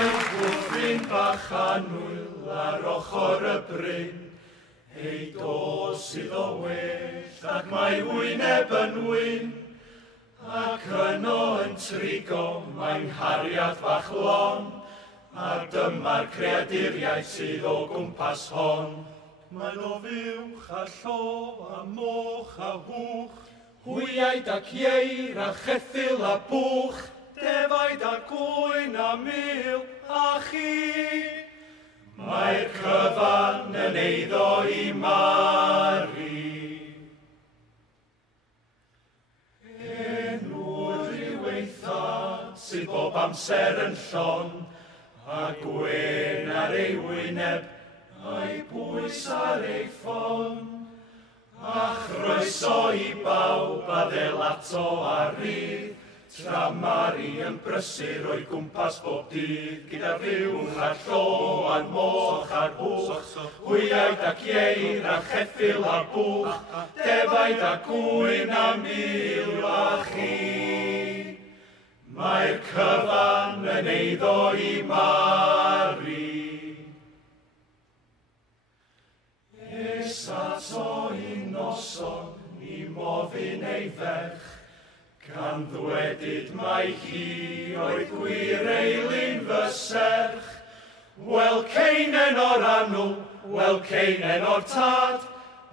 Bwthyn bach a nwyl ar ochr y bryn, ei do sydd o well ac mae wyneb yn wyn, ac yno yn trigo mae'n hariad fach lon, a dyma'r creaduriaid sydd o gwmpas hon. Mae'n o fiwch a llo a moch a hwch, hwyaid ac ieir a cheffil a bwch, defaid a gwyn a mil a chi. Mae'r cyfan yn eiddo i Mari. Enw'r ryw eitha sydd bob amser yn llon, a gwyn ar ei wyneb, a'i bwys ar ei ffon. A chroeso i bawb a ddelato a rydd, tra Mari yn brysur o'i gwmpas bob dydd, gyda fiwch a'r llo a'r moch a'r hwch, hwyaid ac ieir a cheffil a bwch, defaid a gwyn a mil a chi. Mae'r cyfan yn eiddo i Mari. Esato i noson i mofyn ei ferch, gan ddwedid mai hi oedd gwir eilyn fy serch. Wel ceinen o'r annwl, wel ceinen o'r tad,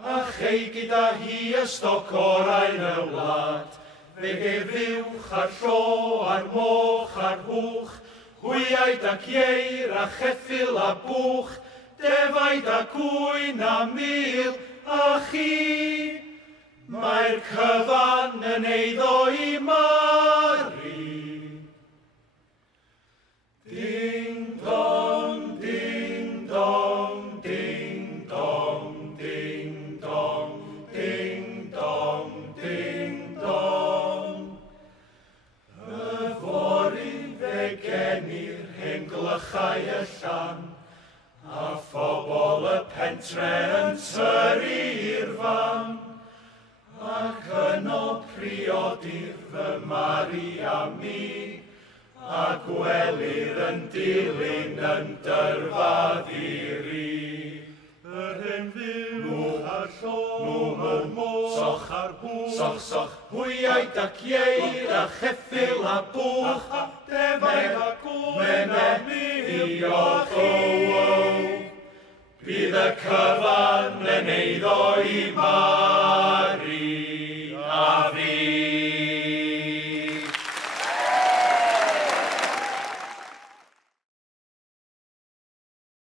a chei gyda hi y stoc orau'n y wlad. Fe geir fiwch a'r llo a'r moch a'r hwch, hwyaid ac ieir a cheffil a bwch, defaid a gwyn a mil a chi. Mae'r cyfan yn eiddo i Mari. Ding dong, ding dong, ding dong, ding dong, ding dong, ding dong. Y fori fe genir hen glychau y llan, a phobl y pentre yn tyru'r fan. Ac yno priodir fy Mari a mi, a gwelir yn dilyn yn dyrfad i ri. Yr hen fiwch a'r llo a'r moch, soch a'r hwch, soch soch, hwyaid ac ieir a cheffil a bwch, defaid